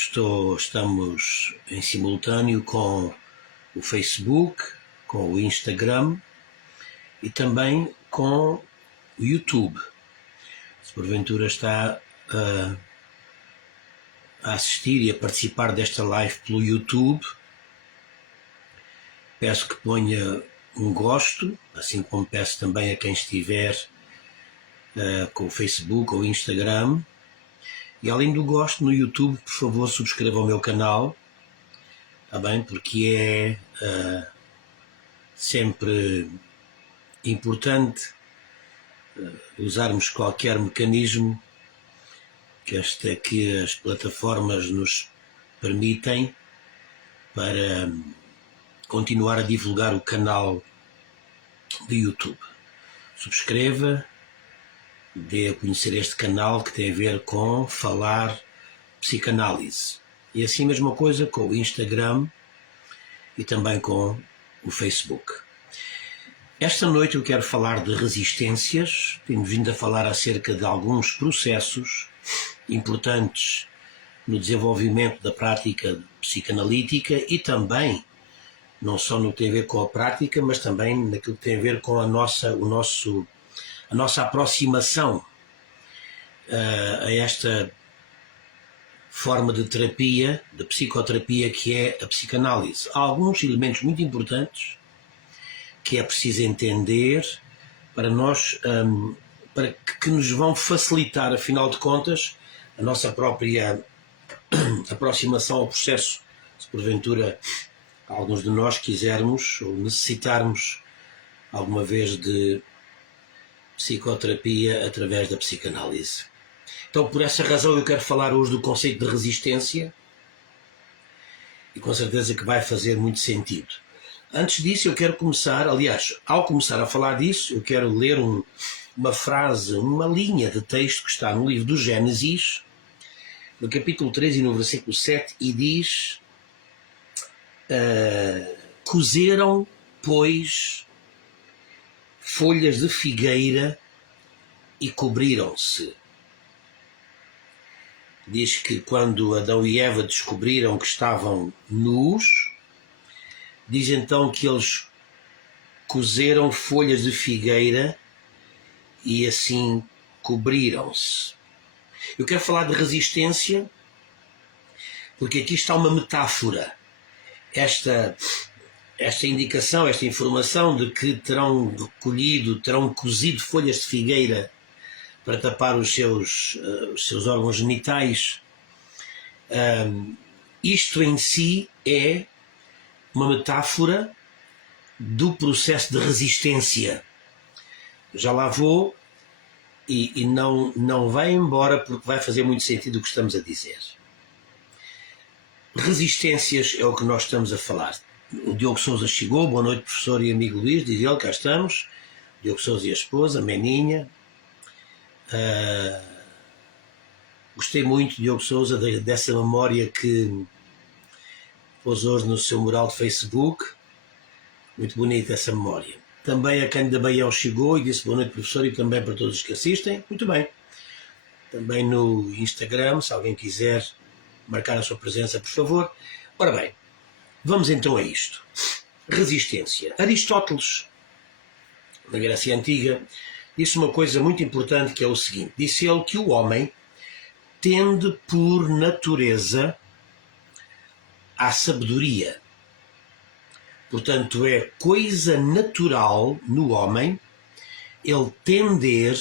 Estamos em simultâneo com o Facebook, com o Instagram e também com o YouTube. Se porventura está a assistir e a participar desta live pelo YouTube, peço que ponha um gosto, assim como peço também a quem estiver com o Facebook ou o Instagram. E além do gosto no YouTube, por favor, subscreva o meu canal, está bem? Porque é sempre importante usarmos qualquer mecanismo que as plataformas nos permitem para continuar a divulgar o canal do YouTube. Subscreva, dê a conhecer este canal que tem a ver com falar psicanálise. E assim a mesma coisa com o Instagram e também com o Facebook. Esta noite eu quero falar de resistências. Tenho vindo a falar acerca de alguns processos importantes no desenvolvimento da prática psicanalítica e também, não só no que tem a ver com a prática, mas também naquilo que tem a ver com a nossa aproximação a esta forma de terapia, de psicoterapia, que é a psicanálise. Há alguns elementos muito importantes que é preciso entender para nós, para que nos vão facilitar, afinal de contas, a nossa própria aproximação ao processo, se porventura alguns de nós quisermos ou necessitarmos alguma vez de psicoterapia através da psicanálise. Então, por essa razão, eu quero falar hoje do conceito de resistência e com certeza que vai fazer muito sentido. Antes disso, eu quero começar, aliás, ao começar a falar disso, eu quero ler uma frase, uma linha de texto que está no livro do Gênesis, no capítulo 3 e no versículo 7, e diz: cozeram, pois, folhas de figueira e cobriram-se. Diz que quando Adão e Eva descobriram que estavam nus, diz então que eles cozeram folhas de figueira e assim cobriram-se. Eu quero falar de resistência porque aqui está uma metáfora. Esta indicação, esta informação de que terão cozido folhas de figueira para tapar os seus órgãos genitais, isto em si é uma metáfora do processo de resistência. Já lá vou e não vai embora porque vai fazer muito sentido o que estamos a dizer. Resistências é o que nós estamos a falar. O Diogo Sousa chegou, boa noite professor e amigo Luís, diz ele, cá estamos. Diogo Sousa e a esposa, Meninha. Gostei muito, Diogo Sousa, dessa memória que pôs hoje no seu mural de Facebook. Muito bonita essa memória. Também a Cândida Baião chegou e disse boa noite professor e também para todos os que assistem. Muito bem. Também no Instagram, se alguém quiser marcar a sua presença, por favor. Ora bem, vamos então a isto. Resistência. Aristóteles, na Grécia Antiga, disse uma coisa muito importante que é o seguinte. Disse ele que o homem tende por natureza à sabedoria. Portanto, é coisa natural no homem ele tender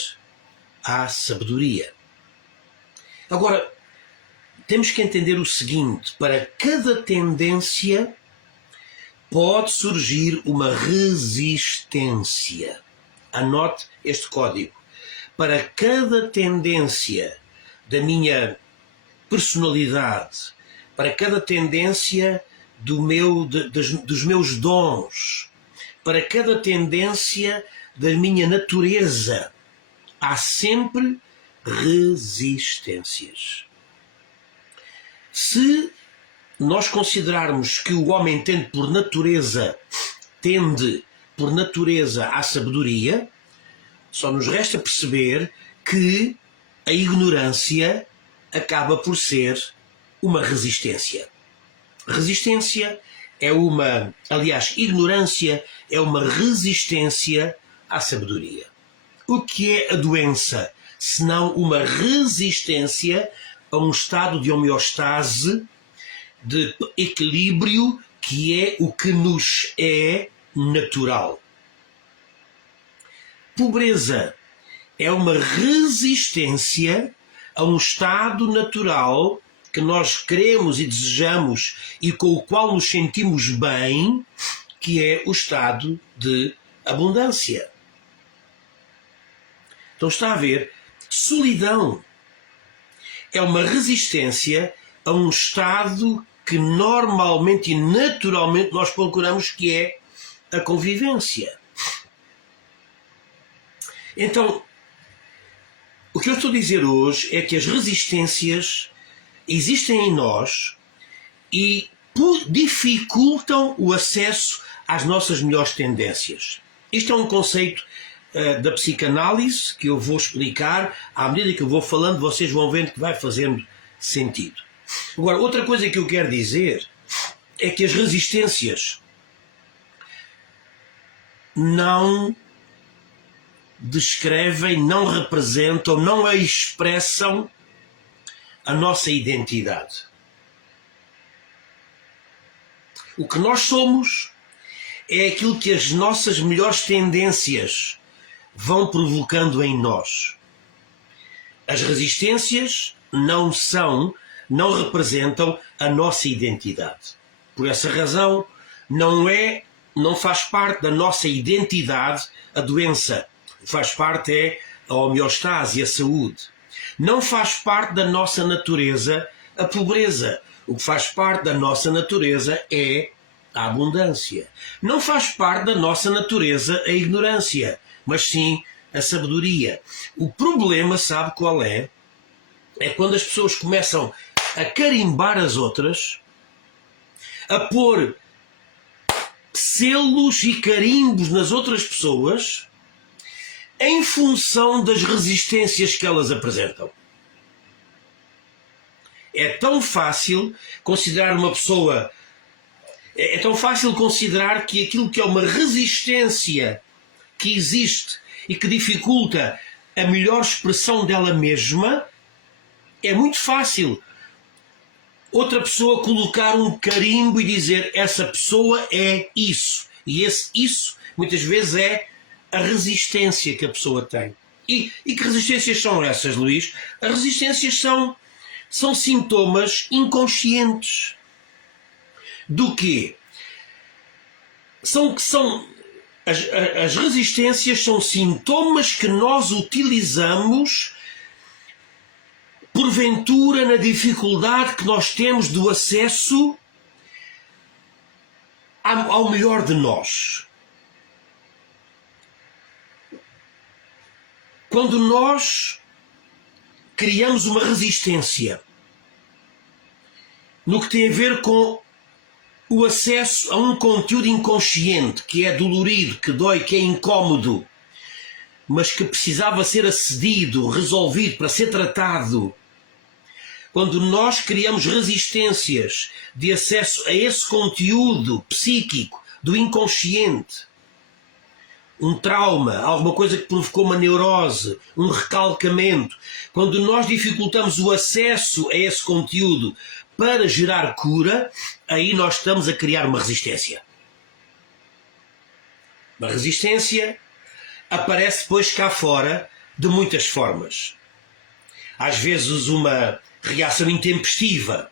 à sabedoria. Agora, temos que entender o seguinte: para cada tendência pode surgir uma resistência. Anote este código. Para cada tendência da minha personalidade, para cada tendência dos meus dons, para cada tendência da minha natureza, há sempre resistências. Se nós considerarmos que o homem tende por natureza à sabedoria, só nos resta perceber que a ignorância acaba por ser uma resistência. Resistência é ignorância é uma resistência à sabedoria. O que é a doença, senão uma resistência a um estado de homeostase, de equilíbrio, que é o que nos é natural. Pobreza é uma resistência a um estado natural que nós queremos e desejamos e com o qual nos sentimos bem, que é o estado de abundância. Então está a ver, solidão é uma resistência a um estado que normalmente e naturalmente nós procuramos, que é a convivência. Então, o que eu estou a dizer hoje é que as resistências existem em nós e dificultam o acesso às nossas melhores tendências. Isto é um conceito da psicanálise que eu vou explicar. À medida que eu vou falando, vocês vão vendo que vai fazendo sentido. Agora, outra coisa que eu quero dizer é que as resistências não descrevem, não representam, não expressam a nossa identidade. O que nós somos é aquilo que as nossas melhores tendências vão provocando em nós. As resistências não representam a nossa identidade. Por essa razão, não faz parte da nossa identidade a doença. O que faz parte é a homeostase, a saúde. Não faz parte da nossa natureza a pobreza. O que faz parte da nossa natureza é a abundância. Não faz parte da nossa natureza a ignorância, mas sim a sabedoria. O problema, sabe qual é? É quando as pessoas começam a carimbar as outras, a pôr selos e carimbos nas outras pessoas em função das resistências que elas apresentam. É tão fácil considerar uma pessoa... É tão fácil considerar que aquilo que é uma resistência que existe e que dificulta a melhor expressão dela mesma, é muito fácil outra pessoa colocar um carimbo e dizer essa pessoa é isso. E isso muitas vezes é a resistência que a pessoa tem. E que resistências são essas, Luís? As resistências são sintomas inconscientes. Do quê? As resistências são sintomas que nós utilizamos porventura na dificuldade que nós temos do acesso ao melhor de nós. Quando nós criamos uma resistência no que tem a ver com o acesso a um conteúdo inconsciente, que é dolorido, que dói, que é incómodo, mas que precisava ser acedido, resolvido, para ser tratado. Quando nós criamos resistências de acesso a esse conteúdo psíquico do inconsciente, um trauma, alguma coisa que provocou uma neurose, um recalcamento, quando nós dificultamos o acesso a esse conteúdo para gerar cura, aí nós estamos a criar uma resistência. Uma resistência aparece depois cá fora de muitas formas. Às vezes uma reação intempestiva,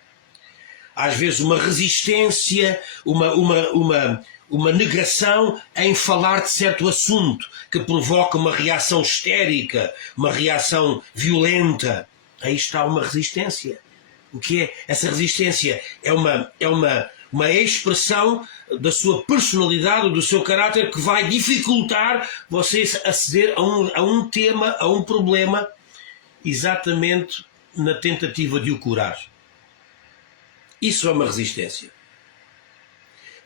às vezes uma resistência, uma negação em falar de certo assunto que provoca uma reação histérica, uma reação violenta. Aí está uma resistência. O que é? Essa resistência é uma expressão da sua personalidade, do seu caráter, que vai dificultar você aceder a um tema, a um problema, exatamente na tentativa de o curar. Isso é uma resistência.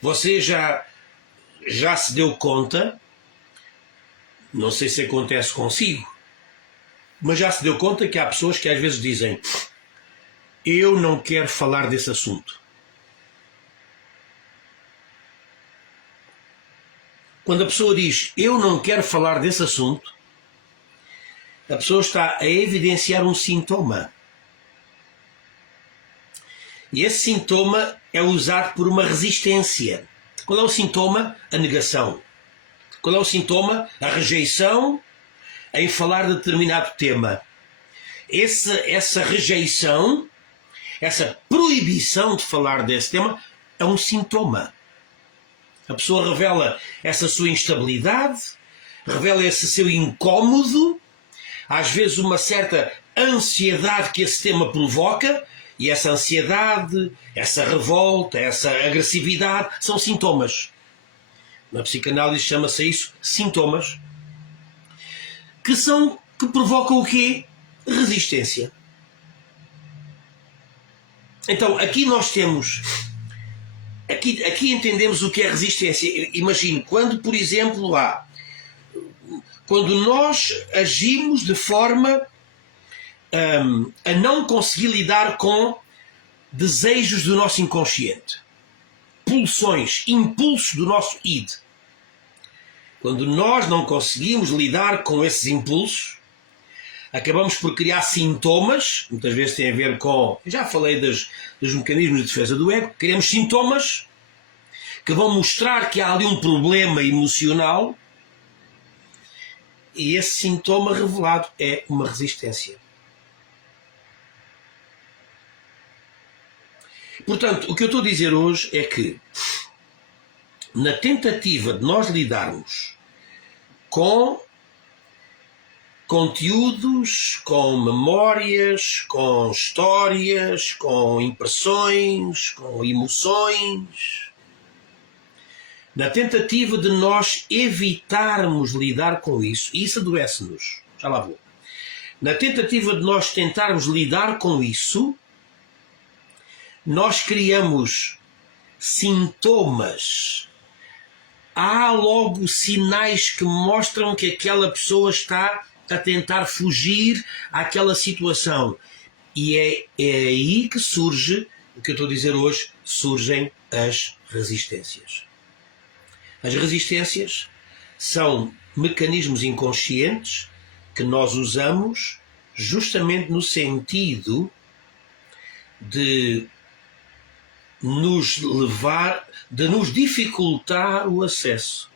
Você já se deu conta, não sei se acontece consigo, mas já se deu conta que há pessoas que às vezes dizem: eu não quero falar desse assunto. Quando a pessoa diz eu não quero falar desse assunto, a pessoa está a evidenciar um sintoma. E esse sintoma é usado por uma resistência. Qual é o sintoma? A negação. Qual é o sintoma? A rejeição em falar de determinado tema. Essa rejeição, essa proibição de falar desse tema é um sintoma. A pessoa revela essa sua instabilidade, revela esse seu incómodo, às vezes uma certa ansiedade que esse tema provoca, e essa ansiedade, essa revolta, essa agressividade são sintomas. Na psicanálise chama-se isso sintomas, que provocam o quê? Resistência. Então, aqui nós temos... Aqui entendemos o que é resistência. Imagine, quando, por exemplo, quando nós agimos de forma a não conseguir lidar com desejos do nosso inconsciente, pulsões, impulsos do nosso id. Quando nós não conseguimos lidar com esses impulsos, acabamos por criar sintomas, muitas vezes tem a ver com, já falei dos mecanismos de defesa do ego, criamos sintomas que vão mostrar que há ali um problema emocional, e esse sintoma revelado é uma resistência. Portanto, o que eu estou a dizer hoje é que, na tentativa de nós lidarmos com conteúdos, com memórias, com histórias, com impressões, com emoções, na tentativa de nós evitarmos lidar com isso, e isso adoece-nos, já lá vou. Na tentativa de nós tentarmos lidar com isso, nós criamos sintomas. Há logo sinais que mostram que aquela pessoa está a tentar fugir àquela situação. E é aí que surge, o que eu estou a dizer hoje, surgem as resistências. As resistências são mecanismos inconscientes que nós usamos justamente no sentido de nos levar, de nos dificultar o acesso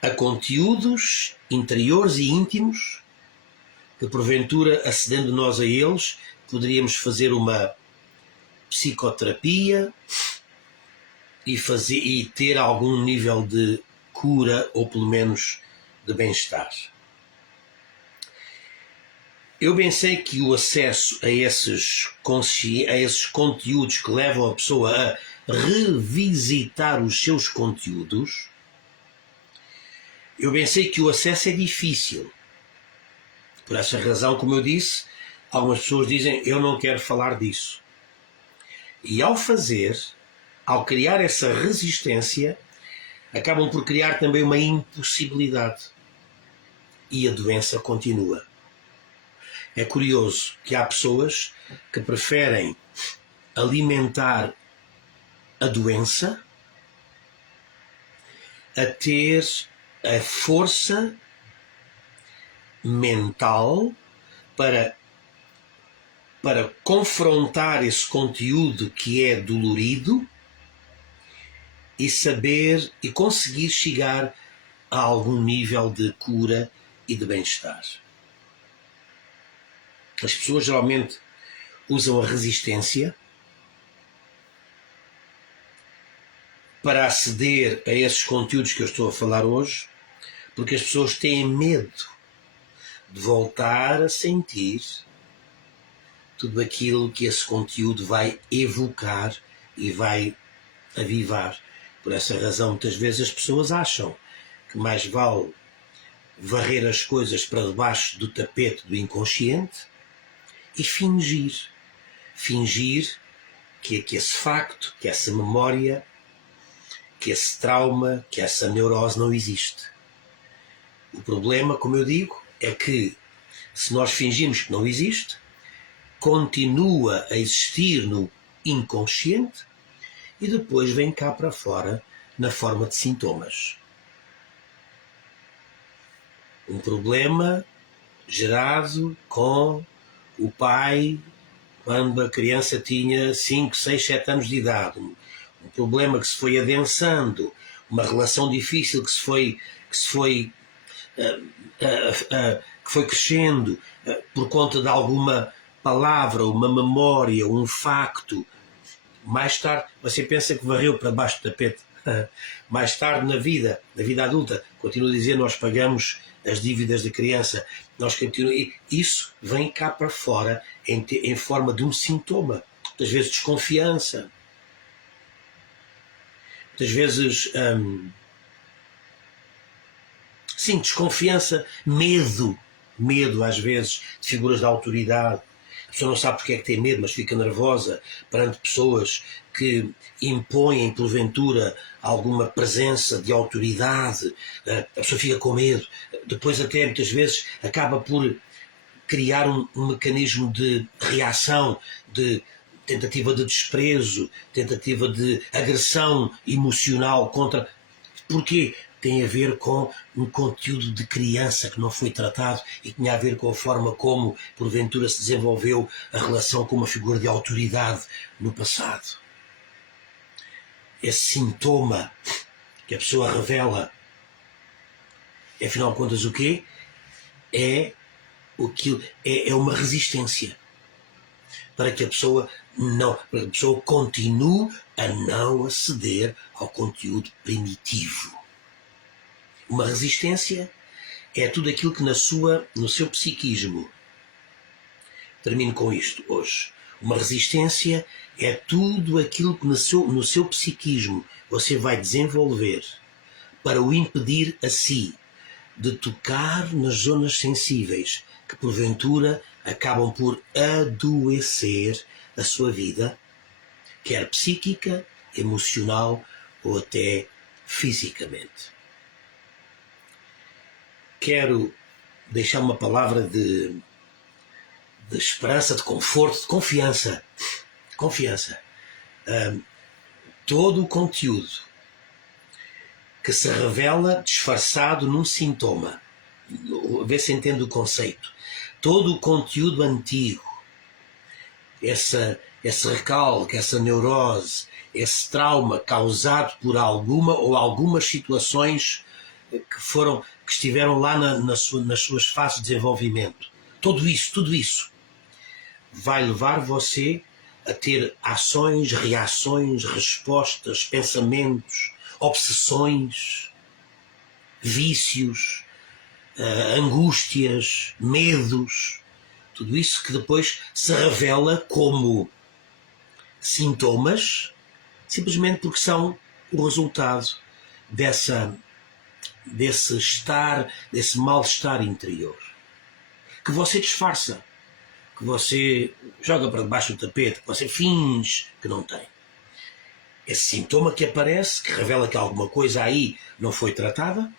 a conteúdos interiores e íntimos que, porventura, acedendo nós a eles, poderíamos fazer uma psicoterapia e ter algum nível de cura ou, pelo menos, de bem-estar. Eu pensei que o acesso a esses conteúdos que levam a pessoa a revisitar os seus conteúdos, eu pensei que o acesso é difícil. Por essa razão, como eu disse, algumas pessoas dizem, eu não quero falar disso. E ao criar essa resistência, acabam por criar também uma impossibilidade. E a doença continua. É curioso que há pessoas que preferem alimentar a doença a ter a força mental para confrontar esse conteúdo que é dolorido e saber e conseguir chegar a algum nível de cura e de bem-estar. As pessoas geralmente usam a resistência para aceder a esses conteúdos que eu estou a falar hoje, porque as pessoas têm medo de voltar a sentir tudo aquilo que esse conteúdo vai evocar e vai avivar. Por essa razão, muitas vezes as pessoas acham que mais vale varrer as coisas para debaixo do tapete do inconsciente e fingir que esse facto, que essa memória, que esse trauma, que essa neurose não existe. O problema, como eu digo, é que se nós fingirmos que não existe, continua a existir no inconsciente e depois vem cá para fora na forma de sintomas. Um problema gerado com o pai quando a criança tinha 5, 6, 7 anos de idade. Um problema que se foi adensando, uma relação difícil que foi crescendo por conta de alguma palavra, uma memória, um facto. Mais tarde, você pensa que varreu para baixo do tapete. Mais tarde na vida adulta, continuo a dizer, nós pagamos as dívidas da criança, isso vem cá para fora em forma de um sintoma. Muitas vezes desconfiança, muitas vezes sim, desconfiança, medo às vezes de figuras de autoridade. A pessoa não sabe porque é que tem medo, mas fica nervosa perante pessoas que impõem, porventura, alguma presença de autoridade. A pessoa fica com medo. Depois até, muitas vezes, acaba por criar um mecanismo de reação, de tentativa de desprezo, tentativa de agressão emocional contra... Porquê? Tem a ver com um conteúdo de criança que não foi tratado e que tinha a ver com a forma como, porventura, se desenvolveu a relação com uma figura de autoridade no passado. Esse sintoma que a pessoa revela é, afinal de contas, o quê? É uma resistência para que a pessoa continue a não aceder ao conteúdo primitivo. Uma resistência é tudo aquilo que no seu psiquismo, termino com isto hoje, uma resistência é tudo aquilo que no seu psiquismo você vai desenvolver para o impedir a si de tocar nas zonas sensíveis que porventura acabam por adoecer a sua vida, quer psíquica, emocional ou até fisicamente. Quero deixar uma palavra de esperança, de conforto, de confiança. Todo o conteúdo que se revela disfarçado num sintoma, vê se entende o conceito, todo o conteúdo antigo, esse recalque, essa neurose, esse trauma causado por alguma ou algumas situações que estiveram lá nas suas fases de desenvolvimento. Tudo isso vai levar você a ter ações, reações, respostas, pensamentos, obsessões, vícios, angústias, medos, tudo isso que depois se revela como sintomas, simplesmente porque são o resultado desse mal-estar interior, que você disfarça, que você joga para debaixo do tapete, que você finge que não tem. Esse sintoma que aparece, que revela que alguma coisa aí não foi tratada,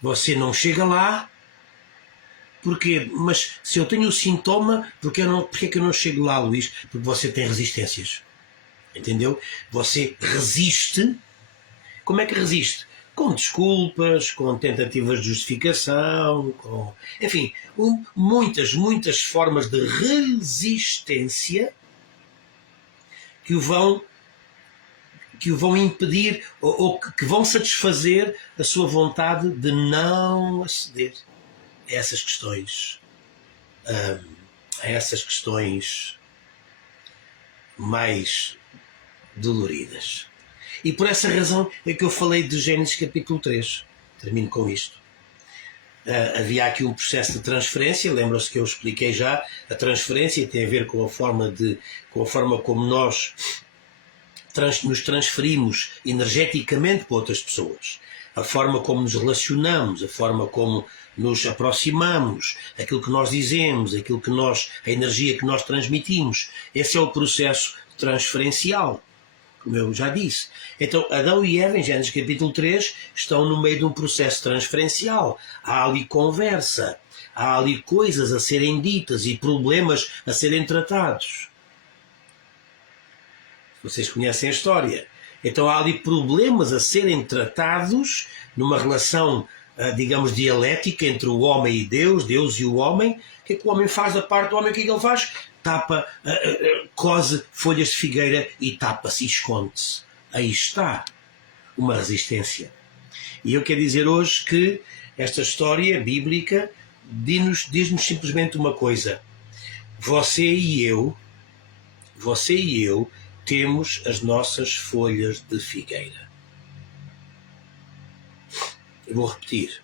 você não chega lá. Porquê? Mas se eu tenho o sintoma, porquê é que eu não chego lá, Luís? Porque você tem resistências. Entendeu? Você resiste. Como é que resiste? Com desculpas, com tentativas de justificação, enfim, muitas formas de resistência que o vão impedir ou que vão satisfazer a sua vontade de não aceder a essas questões, mais doloridas. E por essa razão é que eu falei de Gênesis capítulo 3. Termino com isto. Havia aqui um processo de transferência, lembram-se que eu expliquei já, a transferência tem a ver com a forma como nós nos transferimos energeticamente para outras pessoas, a forma como nos relacionamos, a forma como nos aproximamos, aquilo que nós dizemos, a energia que nós transmitimos. Esse é o processo transferencial, como eu já disse. Então, Adão e Eva, em Gênesis capítulo 3, estão no meio de um processo transferencial. Há ali conversa, há ali coisas a serem ditas e problemas a serem tratados. Vocês conhecem a história. Então há ali problemas a serem tratados numa relação, digamos, dialética entre o homem e Deus e o homem. O que é que o homem faz da parte do homem? O que é que ele faz? Tapa, cose folhas de figueira e tapa-se e esconde-se. Aí está uma resistência. E eu quero dizer hoje que esta história bíblica diz-nos simplesmente uma coisa. Você e eu temos as nossas folhas de figueira. Eu vou repetir.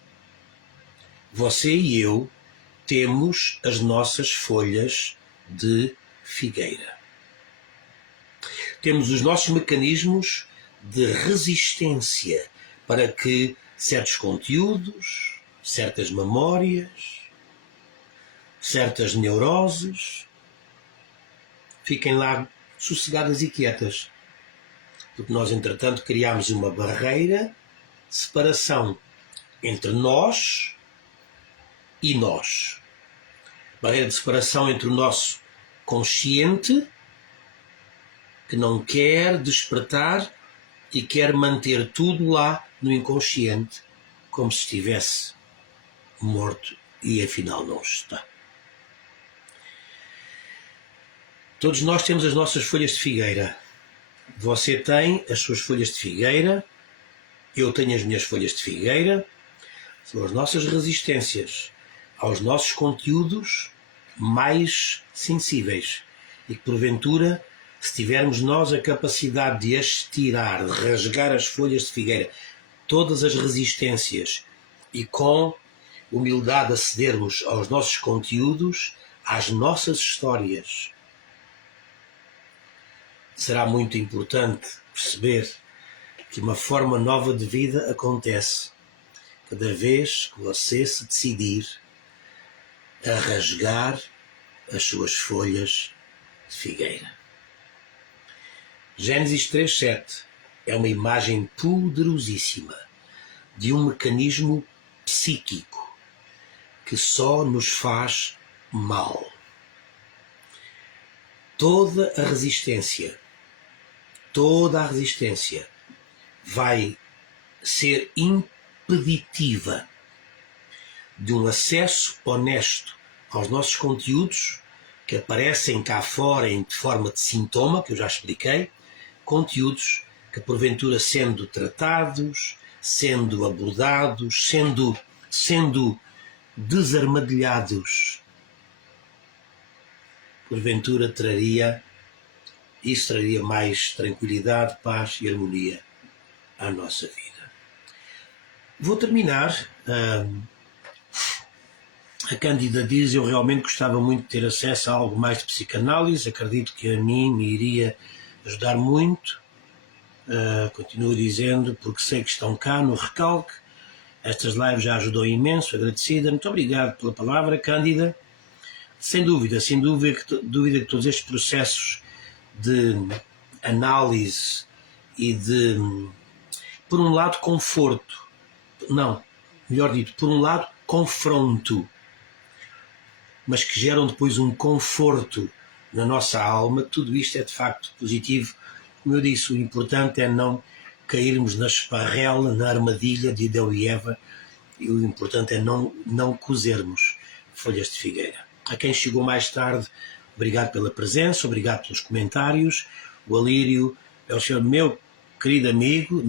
Você e eu temos as nossas folhas de figueira. Temos os nossos mecanismos de resistência para que certos conteúdos, certas memórias, certas neuroses fiquem lá sossegadas e quietas. Porque nós, entretanto, criámos uma barreira de separação entre nós e nós. Barreira de separação entre o nosso consciente, que não quer despertar e quer manter tudo lá no inconsciente, como se estivesse morto e afinal não está. Todos nós temos as nossas folhas de figueira. Você tem as suas folhas de figueira, eu tenho as minhas folhas de figueira. São as nossas resistências aos nossos conteúdos mais sensíveis e que, porventura, se tivermos nós a capacidade de as tirar, de rasgar as folhas de figueira, todas as resistências, e com humildade acedermos aos nossos conteúdos, às nossas histórias, será muito importante perceber que uma forma nova de vida acontece cada vez que você se decidir a rasgar as suas folhas de figueira. Gênesis 3:7 é uma imagem poderosíssima de um mecanismo psíquico que só nos faz mal. Toda a resistência vai ser impeditiva de um acesso honesto aos nossos conteúdos que aparecem cá fora em forma de sintoma, que eu já expliquei, conteúdos que porventura sendo tratados, sendo abordados, sendo desarmadilhados, porventura traria mais tranquilidade, paz e harmonia à nossa vida. Vou terminar. A Cândida diz: eu realmente gostava muito de ter acesso a algo mais de psicanálise, acredito que a mim me iria ajudar muito. Continuo dizendo, porque sei que estão cá no recalque. Estas lives já ajudou imenso, agradecida. Muito obrigado pela palavra, Cândida. Sem dúvida que todos estes processos de análise e de, por um lado, conforto, não, melhor dito, por um lado, confronto, mas que geram depois um conforto na nossa alma, tudo isto é de facto positivo. Como eu disse, o importante é não cairmos na esparrela, na armadilha de Adão e Eva, e o importante é não cozermos folhas de figueira. A quem chegou mais tarde, obrigado pela presença, obrigado pelos comentários. O Alírio é o senhor meu querido amigo,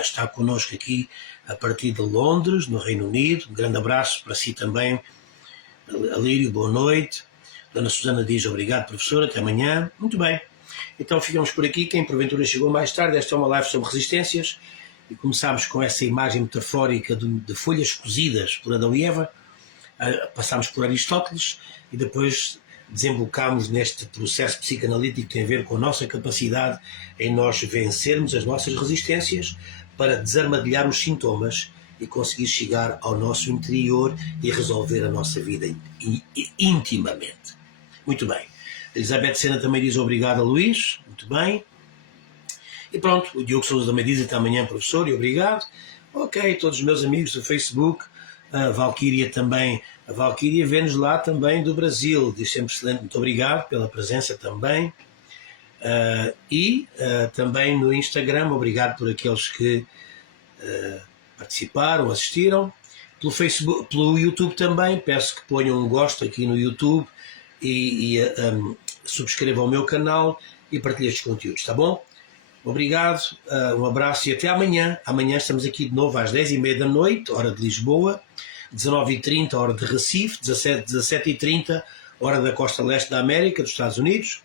está connosco aqui a partir de Londres, no Reino Unido. Um grande abraço para si também, Alírio, boa noite. Dona Susana diz: obrigado, professor, até amanhã. Muito bem, então ficamos por aqui. Quem porventura chegou mais tarde, esta é uma live sobre resistências e começámos com essa imagem metafórica de folhas cozidas por Adão e Eva. Passámos por Aristóteles e depois desembocámos neste processo psicanalítico que tem a ver com a nossa capacidade em nós vencermos as nossas resistências para desarmadilhar os sintomas e conseguir chegar ao nosso interior e resolver a nossa vida intimamente. Muito bem. Elizabeth Sena também diz obrigado a Luís. Muito bem. E pronto, o Diogo Sousa também diz até amanhã, professor, e obrigado. Ok, todos os meus amigos do Facebook, A Valquíria também, a Valquíria vê-nos lá também do Brasil, diz sempre excelente, muito obrigado pela presença também. Também no Instagram, obrigado por aqueles que participaram, assistiram. Pelo Facebook, pelo YouTube também, peço que ponham um gosto aqui no YouTube e subscrevam o meu canal e partilhem estes conteúdos, tá bom? Obrigado, um abraço e até amanhã. Amanhã estamos aqui de novo às 10h30 da noite, hora de Lisboa, 19h30, hora de Recife, 17h30, hora da costa leste da América, dos Estados Unidos.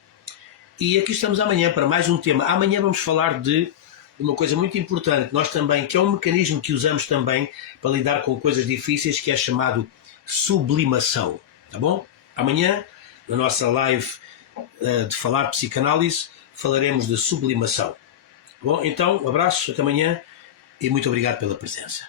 E aqui estamos amanhã para mais um tema. Amanhã vamos falar de uma coisa muito importante, nós também, que é um mecanismo que usamos também para lidar com coisas difíceis, que é chamado sublimação, tá bom? Amanhã, na nossa live de falar psicanálise, falaremos de sublimação. Bom, então, um abraço, até amanhã e muito obrigado pela presença.